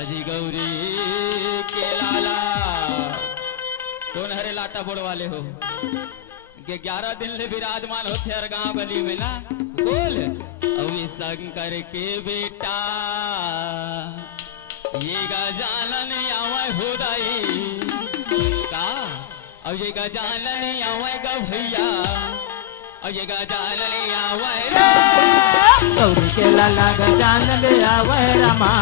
अजी गौरी के लाला कौन हरे लाटा बोड़ वाले हो के 11 दिन ले विराजमान होते हर गांव गली में ना बोल अभी शंकर के बेटा ये गजानन आवे हो दाई का अब ये गजानन आवे गा भैया अब ये गजानन आवे गौरी के लाला गजानन आवे रामा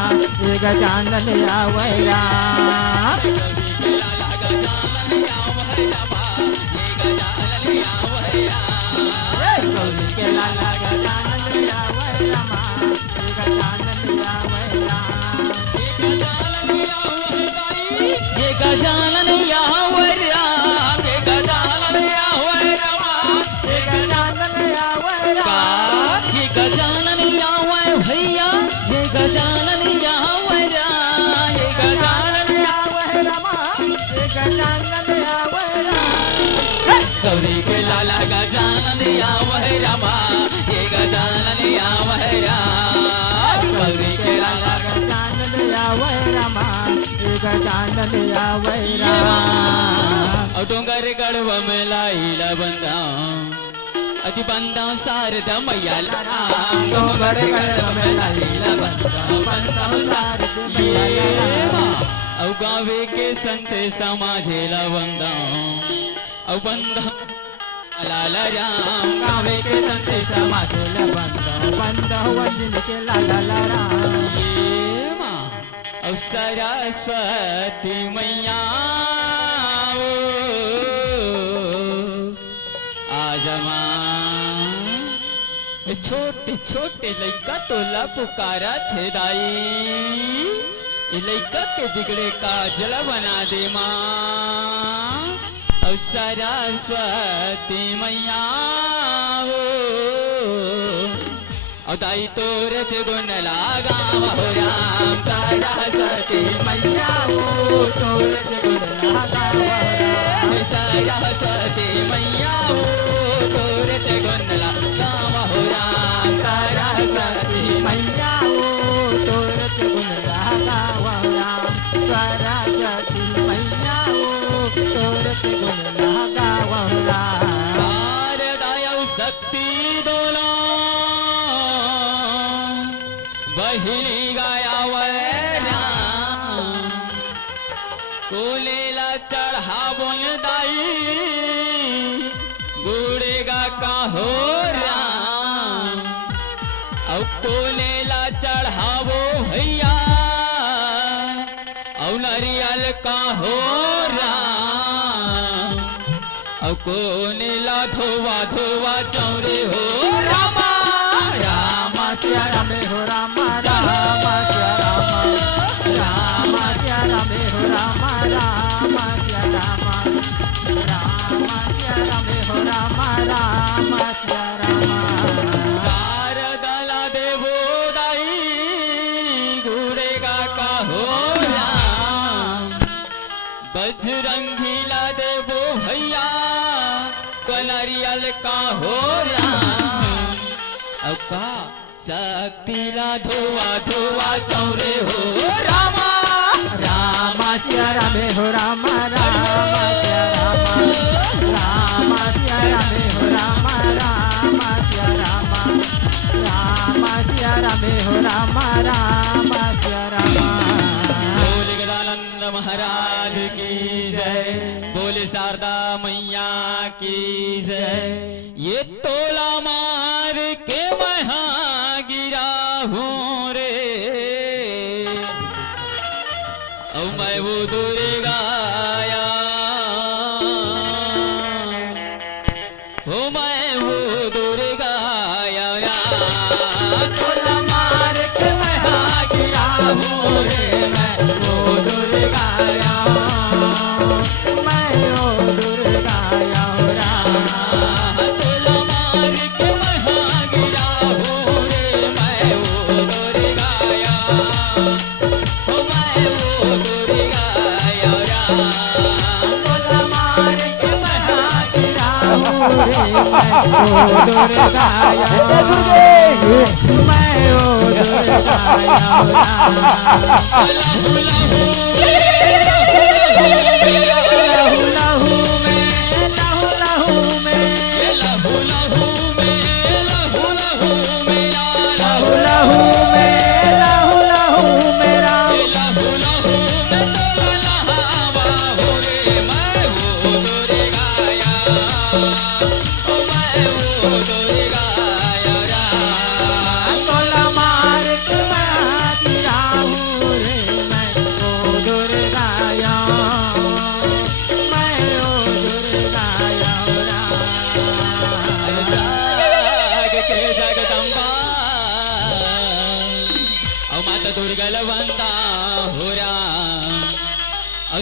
ये गजानन आवे राम गौरी के लाला गजानन आवे रामा ये गजानन आवे राम ये गजानन आवे राम ये गजानन आवे राम ये गजानन आवे राम ये गजानन आवे भैया ये गजानन आवे राम ये गजानन आवे रामा ये गजानन आवे राम गौरी के लाला गजानन आवे रामा ये गजानन आवे राम गौरी के लाला गजानन आवे रामा ये गजानन आवे राम और डोंगर गढ़व में लाइला बंदा अति बंदा शारदा मैया राम डोंगर गढ़व में लाइला बंदा शारदा मैया राम औ गावे के संत समाजेला बंदा औ बंदा लाला राम गावे के संत समाजेला बंदा वंदन के लाला राम औ सरस्वती मैया आजमा छोटे छोटे लइका तोला पुकारा थे दाई लइका के बिगड़े काजल बना दे माँ और सरस्वती मैया और दाई तोरे थे गुण लागा हो राम सरस्वती मैया हो तोरे से गुण लागा सरस्वती मैया तोरे थे गुण लागा हो राम सरस्वती मैया हो तोरे से गुण लागा राम सरस्वती मैया हो तोरे से गुण लागा राम शारदाय शक्ति दोनों बहिनी गाया राम कोलेला चढ़ा बोल दाई गुड़ेगा का हो राम औ कोलेला चढ़ावो भैया औ नरियल का हो राम औ कोनेला धोवा धोवा चौरे हो रामा रामा सिया रामे हो रामा रामा सिया रामा रामा सिया रामे हो रामा रामा सिया रामा रामा सिया रामे हो रामा रामा सिया रामा शारदला देवो दाई गुड़ेगा का हो राम बजरंगीला देवो भैया कलरियल का हो राम अका शक्तिला धोआ धोआ चौरे हो रामा रामा सिया रामे हो रामा रामा सिया रामा रामा सिया रामे हो रामा रामा सिया रामा रामा सिया रामे हो रामा रामा सिया रामा बोले गदानंद महाराज की जय बोले शारदा मैया की जय ये तोला मार के महा गिरा हूँ रे औ मैं वो दुर्गाया हो मैं वो दुर्गाया तोला मार के मैं गिरा हूँ रे मैं वो दुर्गाया मैं वो दुर्गाया राम तोला मार के महा गिरा हूँ रे मैं वो दुर्गाया हो मैं वो दुर्गाया राम तोला मार के मैं गिरा हूँ रे मैं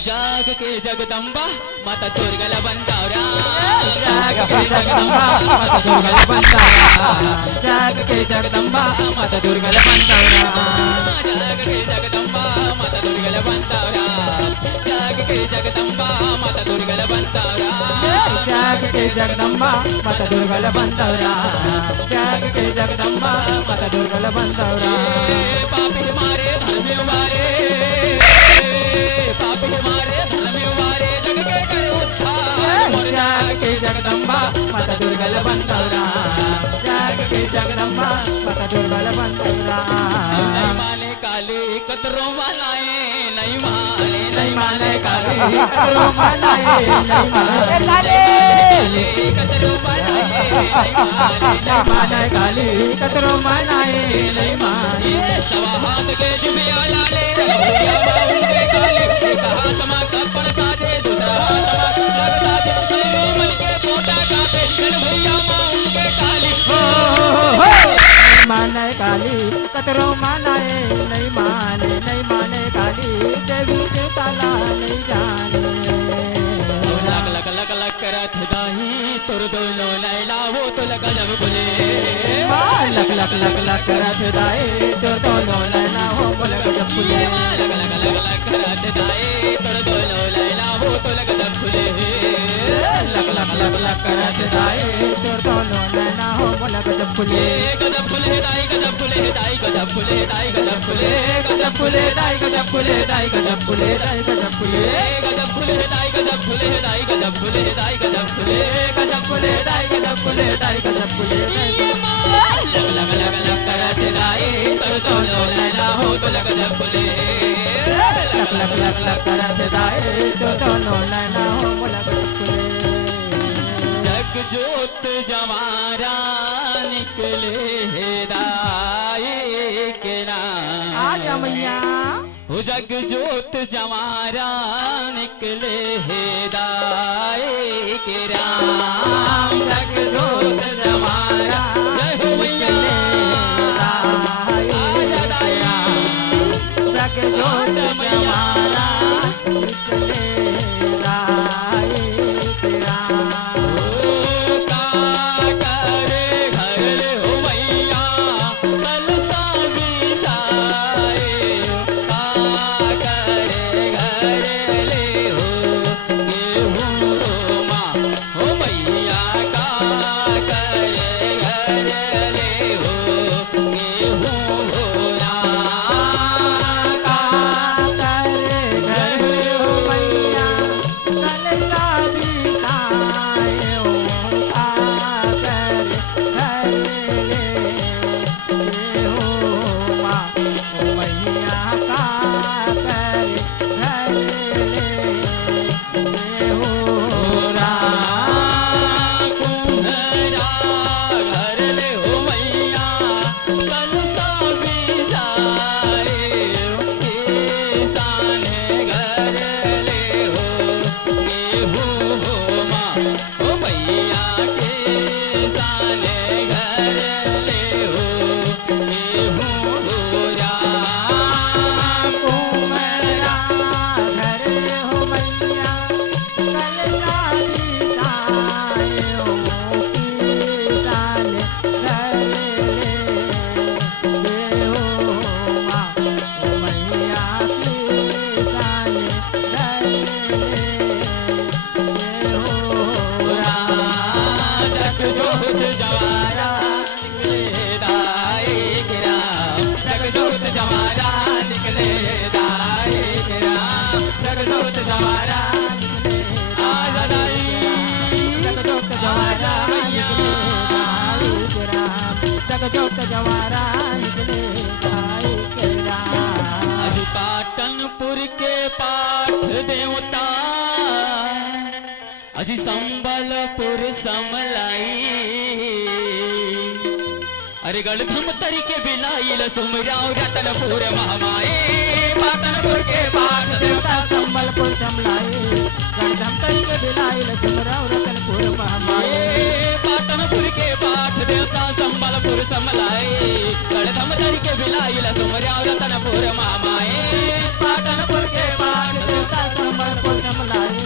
जाग के जगदम्बा माता दुर्गा बंदावरा जाग के जगदम्बा माता दुर्गा बंदावरा जाग के जगदम्बा माता दुर्गा बंदावरा जाग के जगदम्बा माता दुर्गा बंदावरा जाग के जगदम्बा माता दुर्गा बंदावरा जाग के जगदम्बा माता दुर्गा बंदावरा जाग के जगदम्बा माता दुर्गा बंदावरा पापी मारे धर्म मारे जगदम्बा माता दुर्गा बंदौरा जाग के जगदम्बा माता दुर्गा बंदौरा नहीं माने काली कतरो मनाए नहीं माने काली कतरो मनाए नहीं माने कतरो मनाए नहीं माने काली कतरो मनाए नहीं माने सवा हाथ के दिव्या लाले उनके काले कहा समा कपड़ साजे दूसरा माने काली कतरो मनाए नहीं माने काली देवी के ताला नहीं जाने लग लग लग लग करत दाही तोर दोनों लैला वो तो लग जब बोले लग लग लग लग करत दाही तोर दोनों लैला वो लग जब बोले लग लग लग लग करत दाही तोर दोनों लैला वो तो लग जब बोले लग लग लग लग करत दाही तोर दोनों लैला वो लग जब बोले गजब फुले दाई गजब फुले दाई गजब फुले दाई गजब फुले गजब फुले दाई गजब फुले दाई गजब फुले दाई गजब फुले गजब फुले दाई गजब फुले दाई गजब फुले दाई गजब फुले गजब फुले दाई गजब फुले दाई गजब फुले लग लग लग लग करत दाई तर दोनों लैला हो तो लग जब फुले लग लग लग लग करत दाई तो दोनों लैला हो लग जब फुले जग जोत जमारा निकले दाई के नाम आजा मैया हो जग जोत जमारा निकले दाई के राम जग जोत जमारा जय हो मैया आजा दाई जग जोत जमारा निकले दाई के राम मैया पाठ देवता अजी संबलपुर समलाई अरे गढ़धम तरीके बिलाइल सुमराव रतनपुर महामाई पाटनपुर के पाठ देवता संबलपुर समलाई गढ़धम तरीके बिलाइल सुमराव रतनपुर महामाई पाटनपुर के पाठ देवता संबलपुर समलाई गढ़धम तरीके बिलाइल सुमराव रतनपुर महामाई पाटनपुर के पाठ देवता संबलपुर समलाई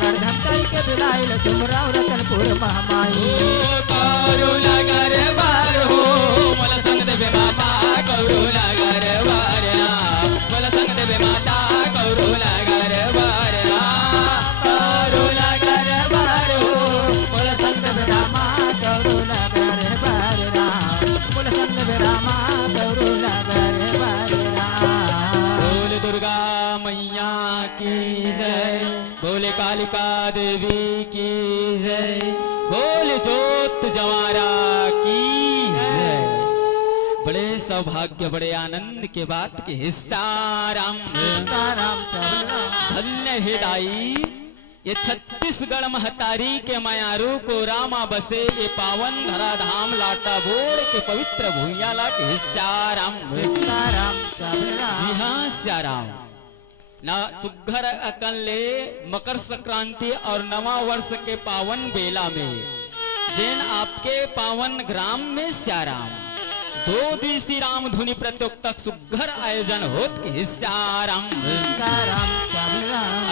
गढ़धम तरीके बिलाइल सुमराव रतनपुर महामाई करुणा कर बार हो मला संग देवे माता करुणा कर बार मला संग देवे माता करुणा कर बार करुणा कर बार हो मला संग देवे रामा करुणा कर बार मला संग देवे रामा करुणा कर बार बोल दुर्गा मैया की जय बोले कालिका देवी की जय बोल जोत जवारा की जय। बड़े सौभाग्य बड़े आनंद के बात के हिस्सा राम राम धन्य हे दाई ये छत्तीसगढ़ महतारी के मायारू को रामा बसे ये पावन धरा धाम लाटा बोड़ के पवित्र भूयाला के हिस्सा राम जी हाँ श्याराम ना सुघर अकन ले मकर संक्रांति और नवा वर्ष के पावन बेला में जैन आपके पावन ग्राम में श्याराम 2 दिवसीय राम धुनि प्रत्योक्तक सुघर आयोजन होत के हिस्साराम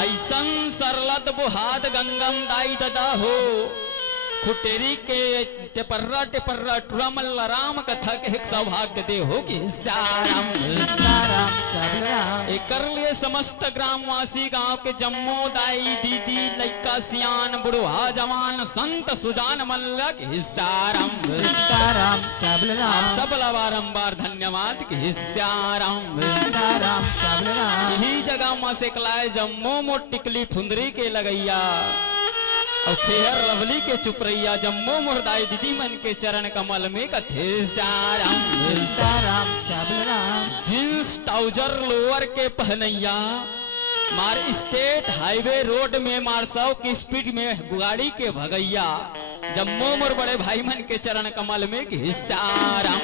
ऐसन सरलत बुहाद गंगम दाई ददा हो खुटेरी के टेपर्रा टुरमल राम कथा के एक सौभाग्य दे हो के हिस्साराम एकर लिए समस्त ग्रामवासी गांव के जम्मो दाई दीदी लइका सियान बुढ़वा जवान संत सुजान मल्लक हिस्साराम सबला बारंबार धन्यवाद के हिस्साराम यही जगह मां से कलाए जम्मो मोट टिकली फुंदरी के लगैया और फेहर लवली के चुपरैया जम्मो मुर्दाई दीदी मन के चरण कमल में कथे जींस ट्राउजर लोअर के पहनैया मार स्टेट हाईवे रोड में मार 100 की स्पीड में गाड़ी के भगैया जम्मो मोर बड़े भाई मन के चरण कमल में के हिस्साराम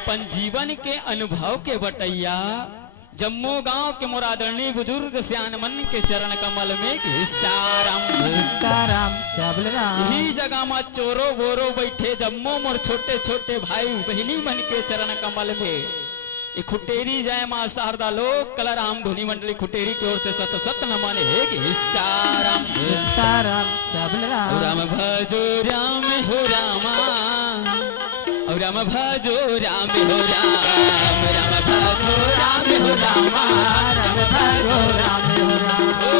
अपन जीवन के अनुभव के बटैया जम्मू गांव के मुरादरणी बुजुर्ग सियान मन के चरण कमल में यही जगह में चोरो बोरो बैठे जम्मू मोर छोटे छोटे भाई बहनी मन के चरण कमल में ये खुटेरी जय मां शारदा लोक कला राम धुनी मंडली खुटेरी की ओर से सत सत नमन है राम भजो राम हो रामा और राम भजो राम हो राम राम भजो राम हो रामा राम भजो राम हो राम ओ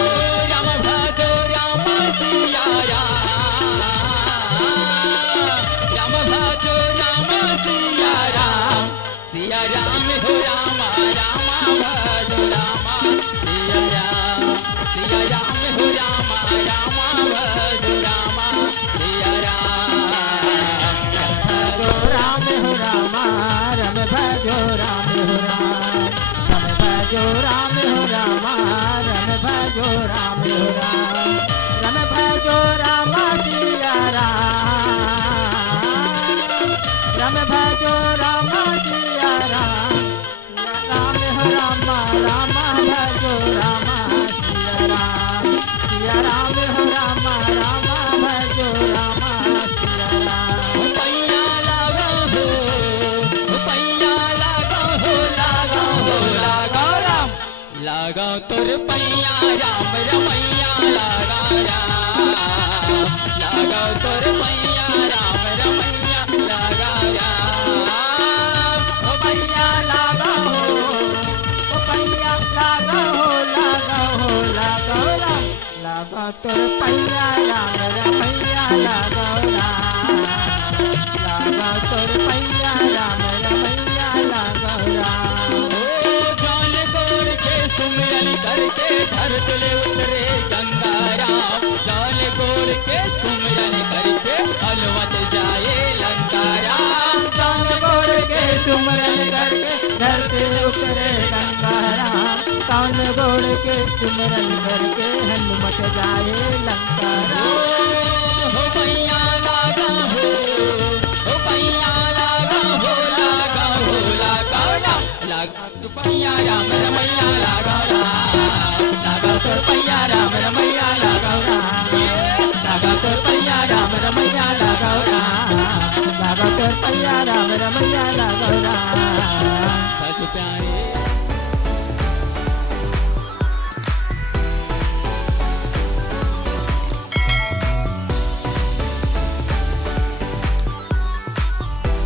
राम भजो राम सिया राम भजो राम सिया राम हो रामा रामा भजो रामा सिया राम हो रामा रामा भजो रामा सिया राम हो रामा रम भजो राम हो राम रम भजो राम हो राम रम भजो राम सिया रम भजो राम सिया राम हो राम राम भजो राम सिया राम हो राम राम भजो राम सिया राम लगा तोर पैया राम रमैया लगा लगा तोर पैया राम रमैया लगा पैया लगा हो पैया लगा हो लगा तोर पैया राम रमैया लगा लगा तोर पैया राम रमैया लगा करके धरतले उतरे गंगाराम जाल गोर के सुमिरन करके हलवत जाए लंकाराम जाल गोर के सुमिरन करके धरते उतरे गंगा राम कौन गोड़ के सिमरन करके हनुमत जाए लंका राम हो पैया लागा हो पैया लागा हो लागा हो लागा लागा तू पैया राम रमैया लागा लागा तो पैया राम रमैया लागा लागा तो पैया राम रमैया लागा लागा तो पैया राम रमैया लागा सच प्यारे